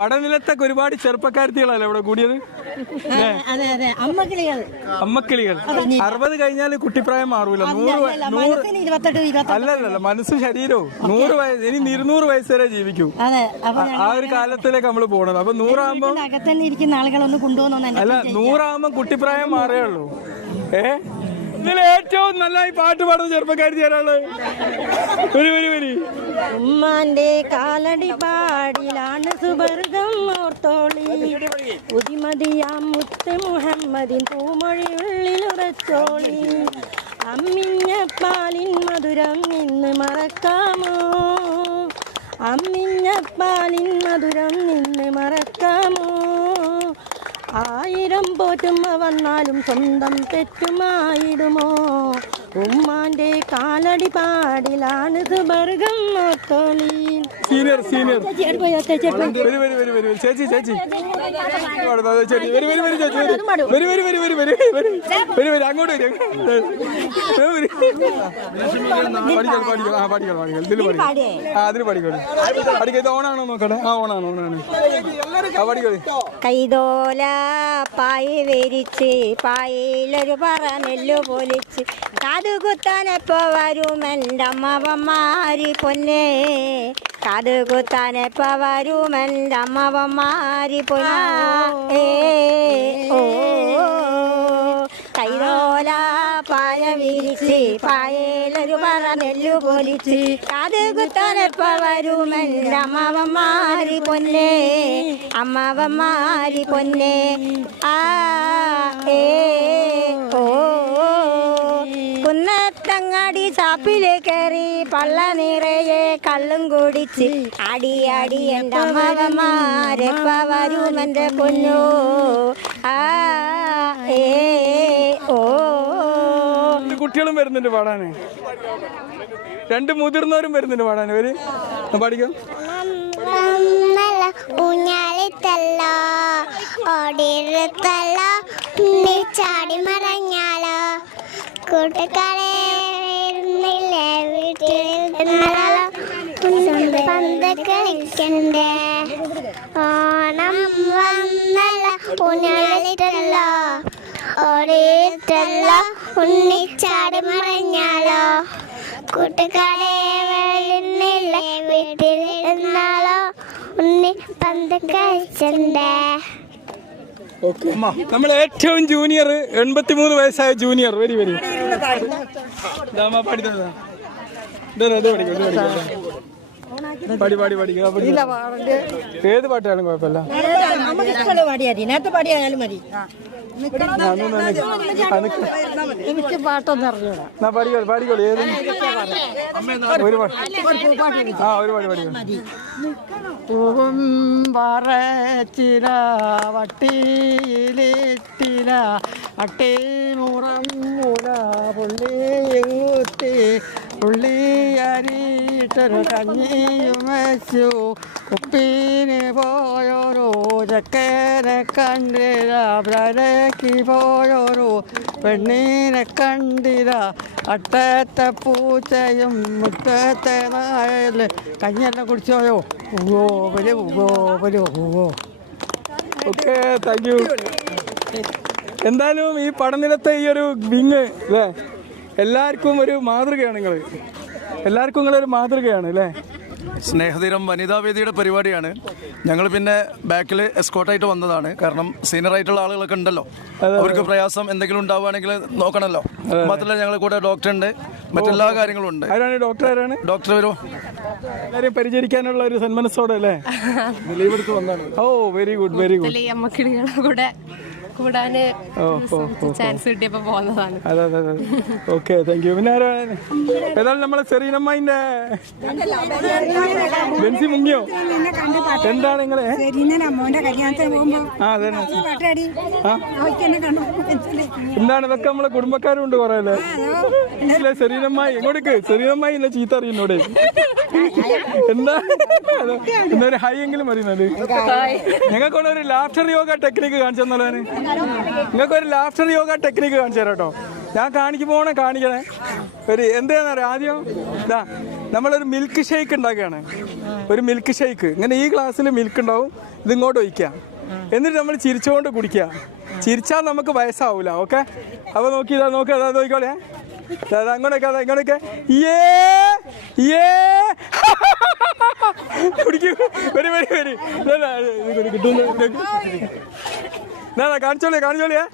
പടനിലത്തൊക്കെ ഒരുപാട് ചെറുപ്പക്കാരത്തികളല്ലേ ഇവിടെ കൂടിയത്? അമ്മക്കിളികൾ. 60 കഴിഞ്ഞാൽ കുട്ടിപ്രായം മാറൂല. 100 അല്ലല്ല, മനസ്സും ശരീരവും 100 വയസ്സ്, ഇനി 200 വയസ്സ് വരെ ജീവിക്കും. ആ ഒരു കാലത്തിലേക്ക് നമ്മള് പോണത്. അപ്പൊ 100 അല്ല 100 കുട്ടിപ്രായം മാറേ ഉള്ളൂ. ഇതിൽ ഏറ്റവും നന്നായി പാട്ട് പാടുന്ന ചെറുപ്പക്കാരി ചേരാള് ഉമ്മാന്റെ കാലടി പാടിലാണ് സുബർഗം ഓർത്തോളി പുതിമതിയാം മുത്ത് മുഹമ്മദിൻ പൂമൊഴി ഉള്ളിലുറച്ചോളി അമ്മിഞ്ഞ പാലിൻ മധുരം നിന്ന് മറക്കാമോ അമ്മിഞ്ഞ പാലിൻ മധുരം നിന്ന് മറക്കാമോ 1000 പോറ്റുമ്മ വന്നാലും സ്വന്തം തെറ്റുമായിടുമോ ഉമ്മാന്റെ കാലടി പാടിലാണ് സുബർഗം ഓർത്തോളി. സീനിയർ ചേച്ചി അങ്ങോട്ട് അതിന് പഠിക്കോളൂ. പഠിക്കത് ഓണാണോ നോക്കട്ടെ? ആ ഓണാണ്. പഠിക്കോളൂ. കൈതോല പായി വിരിച്ച് പായിലൊരു പറ നെല്ലു പൊലിച്ച് കാതുകുത്താനെപ്പോ വരും എൻ്റെ അമ്മവന്മാരി പൊന്നേ കാതുകുത്താനെപ്പോ വരും എൻ്റെ അമ്മവന്മാരി പൊന്നേ ഓ കൈതോല പായ വിരിച്ച് പായലൊരു പറ നെല്ലു പൊലിച്ച് കാതുകുത്താനെപ്പോ വരും എൻ്റെ അമ്മവന്മാരി പൊന്നേ അമ്മവന്മാരി പൊന്നേ ആ ഏ ഓ കുന്നത്തങ്ങാടി ചാപ്പില് കയറി പള്ള നിറയെ കള്ളും കുടിച്ച് അടി എൻ്റെ അമ്മവന്മാരെപ്പ വരും എൻ്റെ പൊന്നു ആ ഏ ഓ. കുട്ടികളും വരുന്നുണ്ട് പാടാന്, 2 മുതിർന്നവരും വരുന്നുണ്ട് പാടാന്. ഇവര് പഠിക്കും. ഊഞ്ഞാലിത്തല്ലോ ഓടിയിരുത്തല്ലോ ചാടി മറഞ്ഞാലോ കൂട്ടുകാരെ വീട്ടിൽ പന്ത് കളിക്കണ്ടേ ഓണം വന്നല്ല ഊഞ്ഞാലിത്തല്ലോ ഓടിയിരുത്തല്ലോ ഉണ്ണിച്ചാടി മറഞ്ഞാലോ കൂട്ടുകാരെ വീട്ടിൽ ഇരുന്നാലോ ഉണ്ണി പന്ത് കളിച്ചണ്ടേ. നമ്മൾ ഏറ്റവും ജൂനിയർ 83 വയസ്സായ ജൂനിയർ വരി ഏത് പാട്ടാണ് കുഴപ്പമില്ല. പാട്ടൊന്നും അറിഞ്ഞൂടാ. പാടിക്കോളൂ. ഏത് ഒരു പറച്ചില വട്ടിയിലിട്ടില അട്ടേ മുറങ്ങുല പുള്ളിയൂത്തി പുള്ളി അരിയിട്ടൊരു കഞ്ഞിയും വെച്ചു ഉപ്പിന് പോയൊരു ചക്കനെ കണ്ടിര ബ്രരക്ക് പോയൊരു പെണ്ണിനെ കണ്ടിര അട്ടത്തെ പൂച്ചയും മുറ്റത്തെ നായല് കഞ്ഞെല്ലാം കുടിച്ചോയോ ഓക്കെ, താങ്ക് യു. എന്തായാലും ഈ പഠനനിലത്തെ ഈ ഒരു വിങ് അല്ലേ എല്ലാവർക്കും ഒരു മാതൃകയാണ്. എല്ലാവർക്കും നിങ്ങളൊരു മാതൃകയാണ് അല്ലേ? സ്നേഹതീരം വനിതാവേദിയുടെ പരിപാടിയാണ്. ഞങ്ങൾ പിന്നെ ബാക്കിൽ എസ്കോർട്ടായിട്ട് വന്നതാണ്. കാരണം സീനിയറായിട്ടുള്ള ആളുകളൊക്കെ ഉണ്ടല്ലോ, അവർക്ക് പ്രയാസം എന്തെങ്കിലും ഉണ്ടാവുകയാണെങ്കിൽ നോക്കണമല്ലോ. മാത്രമല്ല ഞങ്ങളുടെ കൂടെ ഡോക്ടറുണ്ട്, മറ്റെല്ലാ കാര്യങ്ങളും ഉണ്ട്. ആരാണ് ഡോക്ടർ? ഡോക്ടർ വരുമോ? എല്ലാവരെയും പരിചരിക്കാനുള്ള ഒരു സന്മനസ്സോടെ അല്ലേ ലീവെടുത്ത് വന്നാണ്. ഓ വെരി ഗുഡ്. കൂടെ കൂടാന് ചാൻസ് കിട്ടിയപ്പോ പോകുന്നതാണ്. അതെ. Okay, thank you. പിന്നെ ഏതായാലും നമ്മളെ സെറീനമ്മന്റെ ബെൻസി മുങ്ങിയോ? എന്താണ് നിങ്ങളെ എന്താണ് ഇതൊക്കെ നമ്മളെ കുടുംബക്കാരും ഉണ്ട് കുറെ അല്ലേ? സെറീനമ്മായി എങ്ങോട്ടേക്ക്? സെറീനമ്മായി എന്നെ ചീത്ത അറിയുന്നോടെ എന്താ ഒരു ഹൈ എങ്കിലും അറിയുന്നത്. ഞങ്ങൾക്കൊരു ലാഫ്റ്റർ യോഗ ടെക്നിക്ക് കാണിച്ചു തന്നാലേ. നിങ്ങൾക്ക് ഒരു ലാഫ്റ്റർ യോഗ ടെക്നിക്ക് കാണിച്ചു തരാം കേട്ടോ. ഞാൻ കാണിക്കണേ ഒരു എന്താണെന്നറിയാം. ആദ്യം ഇതാ നമ്മളൊരു മിൽക്ക് ഷേക്ക് ഉണ്ടാക്കുകയാണ്. ഒരു മിൽക്ക് ഷേക്ക് ഇങ്ങനെ ഈ ഗ്ലാസ്സിൽ മിൽക്ക് ഉണ്ടാവും, ഇതിങ്ങോട്ട് ഒഴിക്കുക, എന്നിട്ട് നമ്മൾ ചിരിച്ചുകൊണ്ട് കുടിക്കുക. ചിരിച്ചാൽ നമുക്ക് വയസ്സാവൂല. ഓക്കെ, അപ്പോൾ നോക്കിക്കോളേ. അങ്ങോട്ടേക്ക് കുടിക്കൂ. കാണിച്ചോളിയാ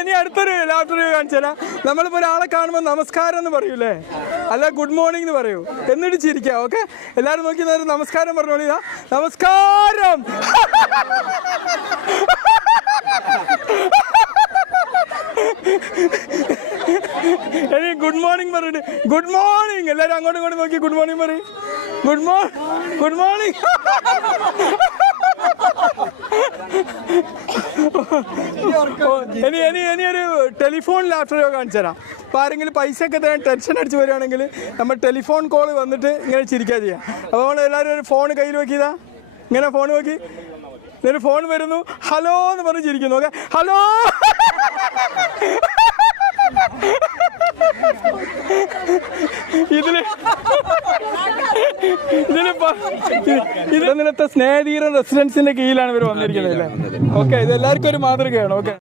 ഇനി അടുത്തൊരു ലാഫ്റ്റർ കാണിച്ചു തരാം. നമ്മളിപ്പോ ഒരാളെ കാണുമ്പോൾ നമസ്കാരം എന്ന് പറയൂലേ, അല്ല ഗുഡ് മോർണിംഗ് എന്ന് പറയൂ, എന്നിട്ട് ചിരിക്കാം. ഓക്കെ, എല്ലാരും നോക്കി നമസ്കാരം പറഞ്ഞോളി. നമസ്കാരം. ഇനി ഗുഡ് മോർണിംഗ് പറഞ്ഞിട്ട് ഗുഡ് മോർണിംഗ്. എല്ലാരും അങ്ങോട്ടും ഇങ്ങോട്ടും നോക്കി ഗുഡ് മോർണിംഗ് പറയും. Good morning. ഇനി ഒരു ടെലിഫോൺ ലാഫ്റ്ററോ കാണിച്ചു തരാം. അപ്പോൾ ആരെങ്കിലും പൈസ ഒക്കെ തരാൻ ടെൻഷൻ അടിച്ച് വരികയാണെങ്കിൽ നമ്മൾ ടെലിഫോൺ കോൾ വന്നിട്ട് ഇങ്ങനെ ചിരിക്കുക ചെയ്യാം. അപ്പോൾ എല്ലാവരും ഒരു ഫോൺ കയ്യിൽ നോക്കിയതാ, ഇങ്ങനെ ഫോൺ നോക്കി, ഒരു ഫോൺ വരുന്നു, ഹലോ എന്ന് പറഞ്ഞ് ചിരിക്കുന്നു. Okay, hello. ഇതിലത്തെ സ്നേഹതീരം റെസിഡൻസിന്റെ കീഴിലാണ് ഇവർ വന്നിരിക്കുന്നത്. ഓക്കെ, ഇത് എല്ലാവർക്കും ഒരു മാതൃകയാണ്. ഓക്കെ.